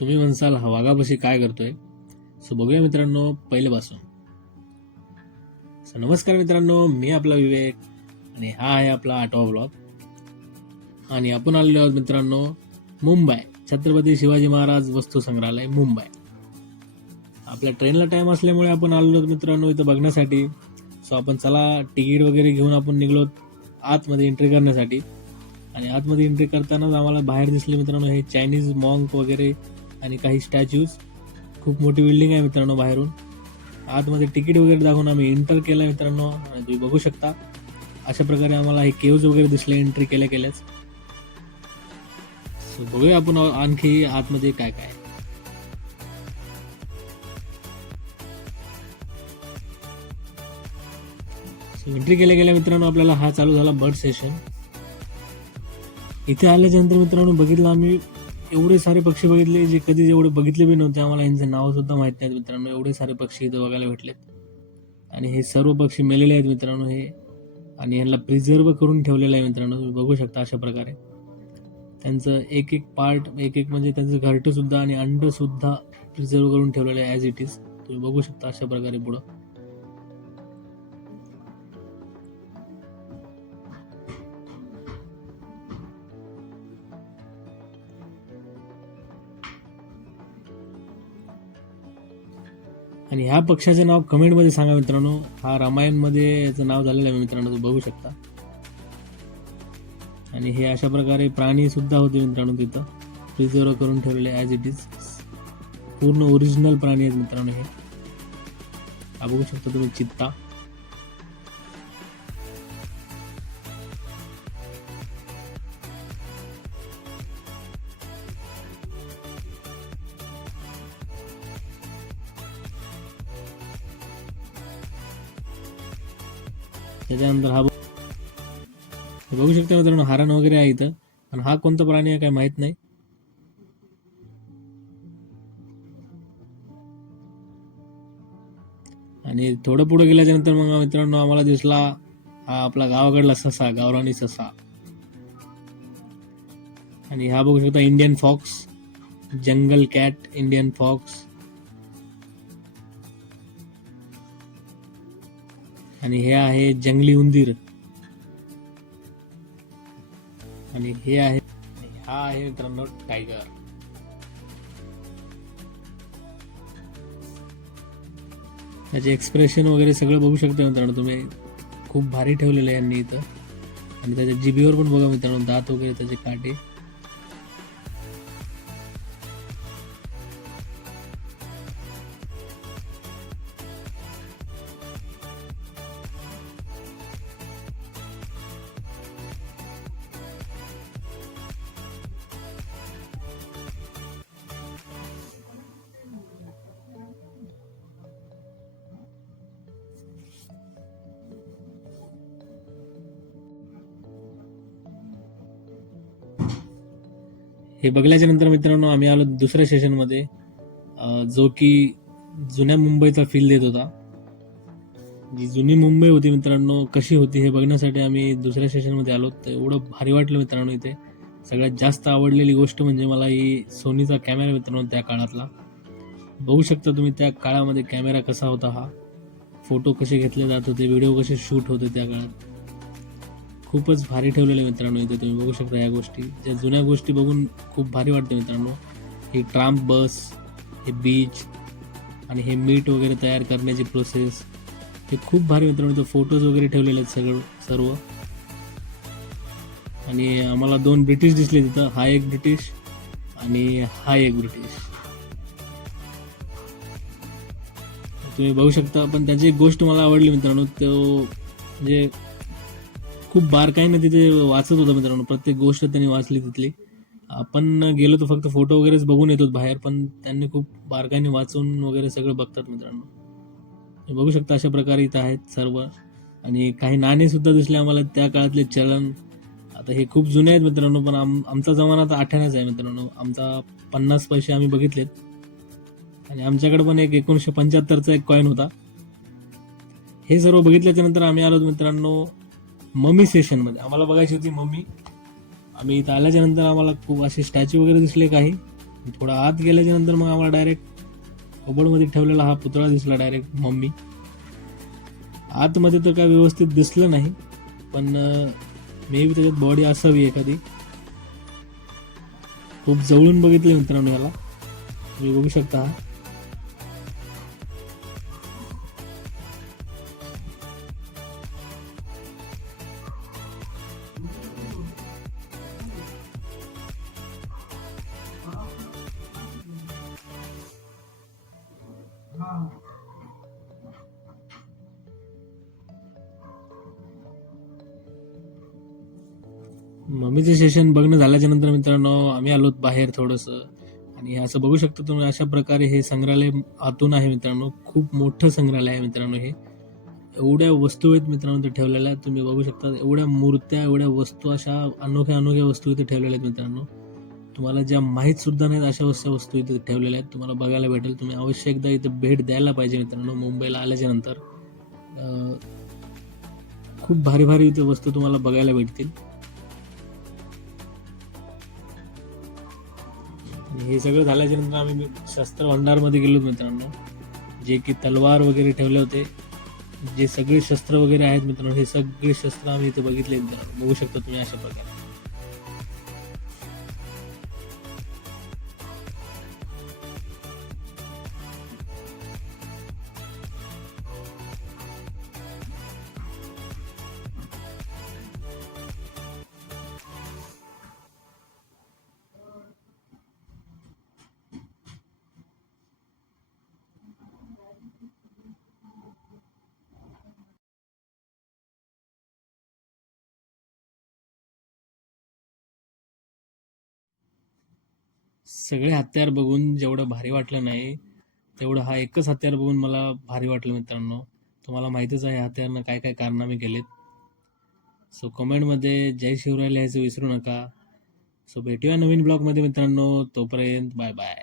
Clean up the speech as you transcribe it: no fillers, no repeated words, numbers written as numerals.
तुम्ही म्हणसाल हा वाघापाशी काय करतोय. सो बघूया मित्रांनो पहिल्यापासून. नमस्कार मित्रांनो, मी आपला विवेक आणि हा आहे आपला 8वा ब्लॉग. आणि आपण आलेलो आहोत मित्रांनो मुंबई छत्रपती शिवाजी महाराज वस्तू संग्रहालय मुंबई. आपल्या ट्रेनला टाइम असल्यामुळे आपण आलेलो आहोत मित्रांनो इथं बघण्यासाठी. सो आपण चला तिकीट वगैरे घेऊन आपण निघलो आतमध्ये एंट्री करण्यासाठी. आणि आतमध्ये एंट्री करतानाच आम्हाला बाहेर दिसले मित्रांनो हे चायनीज मॉन्क वगैरे आणि काही स्टॅच्यूज. खूप मोठी बिल्डिंग आहे मित्रांनो बाहेरून. आतमध्ये तिकीट वगैरे दाखवून आम्ही एंटर केलं मित्रांनो. आणि तुम्ही बघू शकता अशा प्रकारे आम्हाला हे केव्ज वगैरे दिसले एंट्री केल्याच. सो बघूया आपण आणखी आतमध्ये काय काय. एंट्री केल्या मित्रांनो आपल्याला हा चालू झाला बर्ड सेशन. इथे आल्याच्या नंतर मित्रांनो बघितलं आम्ही एवढे सारे पक्षी बघितले जे कधी एवढे बघितले बी नव्हते. आम्हाला यांचे नाव सुद्धा माहित नाहीत मित्रांनो. एवढे सारे पक्षी इथे बघायला भेटलेत आणि हे सर्व पक्षी मेलेले आहेत मित्रांनो हे. आणि यांना प्रिझर्व करून ठेवलेलं आहे मित्रांनो. तुम्ही बघू शकता अशा प्रकारे त्यांचं एक एक पार्ट एक म्हणजे त्यांचं घरटं सुद्धा आणि अंड सुद्धा प्रिझर्व करून ठेवलेलं आहे ॲज इट इज. तुम्ही बघू शकता अशा प्रकारे पुढं. आणि ह्या पक्षाचं नाव कमेंटमध्ये सांगा मित्रांनो. हा रामायणमध्ये याचं नाव झालेलं आहे मित्रांनो, तुम्ही बघू शकता. आणि हे अशा प्रकारे प्राणी सुद्धा होते मित्रांनो तिथं प्रिझर्व करून ठेवलेले ॲज इट इज. पूर्ण ओरिजिनल प्राणी आहेत मित्रांनो हे. हा बघू शकता तुम्ही चित्ता. त्याच्यानंतर हा बघू शकता मित्रांनो हरण वगैरे आहे इथं. पण हा कोणता प्राणी आहे काय माहित नाही. आणि थोडं पुढे गेल्याच्या नंतर मग मित्रांनो आम्हाला दिसला हा आपला गावाकडला ससा, गावरानी ससा. आणि हा बघू शकता इंडियन फॉक्स, जंगल कॅट, इंडियन फॉक्स. आणि हे आहे जंगली उंदीर. आणि हा आहे मित्रांनो टायगर. त्याचे एक्सप्रेशन वगैरे सगळं बघू शकता मित्रांनो तुम्ही. खूप भारी ठेवलेलं आहे यांनी इथं. आणि त्याच्या जिभेवर पण बघा मित्रांनो दात वगैरे त्याचे काटे. हे बघल्याच्या नंतर मित्रांनो आम्ही आलो दुसऱ्या सेशनमध्ये, जो की जुन्या मुंबईचा फील देत होता. जी जुनी मुंबई होती मित्रांनो कशी होती हे बघण्यासाठी आम्ही दुसऱ्या सेशनमध्ये आलो. तर एवढं भारी वाटलं मित्रांनो इथे. सगळ्यात जास्त आवडलेली गोष्ट म्हणजे मला ही सोनीचा कॅमेरा मित्रांनो त्या काळातला. बघू शकता तुम्ही त्या काळामध्ये कॅमेरा कसा होता. हा फोटो कसे घेतले जात होते, व्हिडिओ कसे शूट होते त्या काळात. खूपच भारी ठेवलेले मित्रांनो इथे. तुम्ही बघू शकता या गोष्टी, ज्या जुन्या गोष्टी बघून खूप भारी वाटते मित्रांनो. ही ट्राम्प बस, हे बीच आणि हे मीट वगैरे तयार करण्याची प्रोसेस हे खूप भारी मित्रांनो. इथं फोटोज वगैरे ठेवलेले आहेत सर्व. आणि आम्हाला 2 ब्रिटिश दिसले तिथं. हा एक ब्रिटिश आणि हा एक ब्रिटिश. तुम्ही बघू शकता. पण त्याची एक गोष्ट मला आवडली मित्रांनो, तो म्हणजे खूप बारकाईने तिथे वाचत होता मित्रांनो. प्रत्येक गोष्ट त्यांनी वाचली तिथली. आपण गेलो तर फक्त फोटो वगैरेच बघून येतो बाहेर, पण त्यांनी खूप बारकाईने वाचून वगैरे सगळं बघतात मित्रांनो. बघू शकता अशा प्रकारे इथं आहेत सर्व. आणि काही नाणे सुद्धा दिसले आम्हाला त्या काळातले चलन. आता हे खूप जुने आहेत मित्रांनो, पण आमचा जमाना आता 98च आहे मित्रांनो. आमचा 50 पैसे आम्ही बघितलेत. आणि आमच्याकडे पण एक 1975चा एक कॉईन होता. हे सर्व बघितल्याच्या नंतर आम्ही आलो मित्रांनो मम्मी सेशनमध्ये. आम्हाला बघायची होती मम्मी. आम्ही इथं आल्याच्या नंतर आम्हाला खूप असे स्टॅच्यू वगैरे दिसले काही, थोडा आत गेल्याच्या नंतर मग आम्हाला डायरेक्ट कबोर्डमध्ये ठेवलेला हा पुतळा दिसला डायरेक्ट मम्मी. आतमध्ये तर काय व्यवस्थित दिसलं नाही, पण मे बी त्याच्यात बॉडी असावी एखादी. खूप जवळून बघितले मित्रांनो याला, तुम्ही बघू शकता. मम्मीचं सेशन बघणं झाल्याच्या नंतर मित्रांनो आम्ही आलो बाहेर थोडंसं, आणि असं बघू शकता तुम्ही अशा प्रकारे हे संग्रहालय आतून आहे मित्रांनो. खूप मोठं संग्रहालय आहे मित्रांनो हे. एवढ्या वस्तू आहेत मित्रांनो ते ठेवलेल्या, तुम्ही बघू शकता. एवढ्या मूर्त्या, एवढ्या वस्तू, अशा अनोख्या अनोख्या वस्तू इथे ठेवलेल्या आहेत मित्रांनो. तुम्हाला ज्या माहीत सुद्धा नाहीत अशा वस्तू इथे ठेवलेल्या आहेत, तुम्हाला बघायला भेटेल. तुम्ही अवश्य एकदा इथे भेट द्यायला पाहिजे मित्रांनो मुंबईला आल्याच्या नंतर. खूप भारी भारी इथे वस्तू तुम्हाला बघायला भेटतील. हे सगळं झाल्याच्या नंतर आम्ही शस्त्र भंडारमध्ये गेलो मित्रांनो, जे की तलवार वगैरे ठेवले होते. जे सगळे शस्त्र वगैरे आहेत मित्रांनो, हे सगळे शस्त्र आम्ही इथे बघितले मित्रांनो. बघू शकता तुम्ही अशा प्रकारे. सगळे हत्यार बघून जेवढं भारी वाटलं नाही, तेवढं हा एकच हत्यार बघून मला भारी वाटलं मित्रांनो. तुम्हाला माहितीच आहे हत्यारनं काय काय कारनामे केलेत. सो कमेंटमध्ये जय शिवराय लिहायचं विसरू नका. सो भेटूया नवीन ब्लॉगमध्ये मित्रांनो. तोपर्यंत बाय बाय.